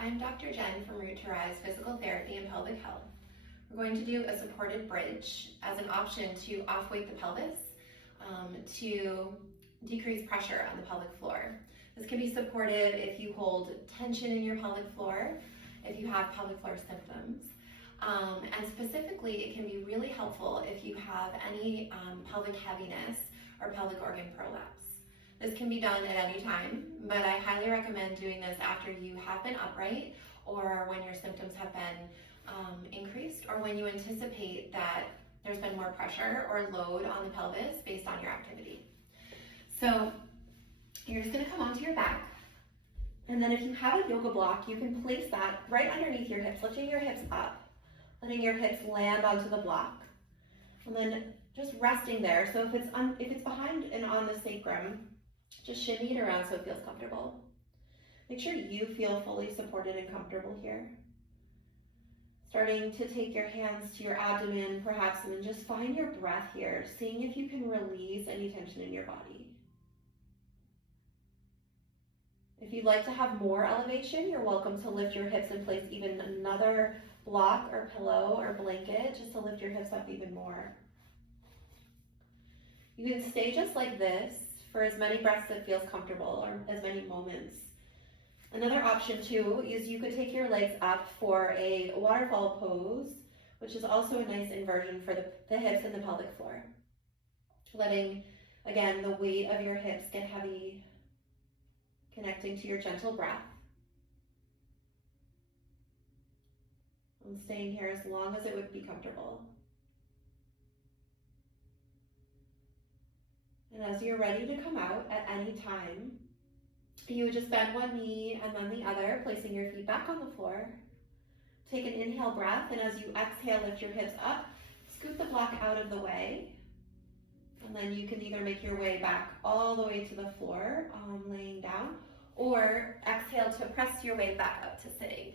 I'm Dr. Jen from Root to Rise Physical Therapy and Pelvic Health. We're going to do a supported bridge as an option to off-weight the pelvis to decrease pressure on the pelvic floor. This can be supportive if you hold tension in your pelvic floor, if you have pelvic floor symptoms. And specifically, it can be really helpful if you have any pelvic heaviness or pelvic organ prolapse. This can be done at any time, but I highly recommend doing this after you have been upright or when your symptoms have been increased or when you anticipate that there's been more pressure or load on the pelvis based on your activity. So you're just going to come onto your back, and then if you have a yoga block, you can place that right underneath your hips, lifting your hips up, letting your hips land onto the block, and then just resting there. So if it's behind and on the sacrum, just shimmy it around so it feels comfortable. Make sure you feel fully supported and comfortable here. Starting to take your hands to your abdomen perhaps, and then just find your breath here, seeing if you can release any tension in your body. If you'd like to have more elevation, you're welcome to lift your hips and place even another block or pillow or blanket just to lift your hips up even more. You can stay just like this for as many breaths as feels comfortable, or as many moments. Another option too is you could take your legs up for a waterfall pose, which is also a nice inversion for the hips and the pelvic floor. Letting, again, the weight of your hips get heavy, connecting to your gentle breath. And staying here as long as it would be comfortable. And as you're ready to come out at any time, you would just bend one knee and then the other, placing your feet back on the floor. Take an inhale breath, and as you exhale, lift your hips up, scoop the block out of the way, and then you can either make your way back all the way to the floor, laying down, or exhale to press your way back up to sitting.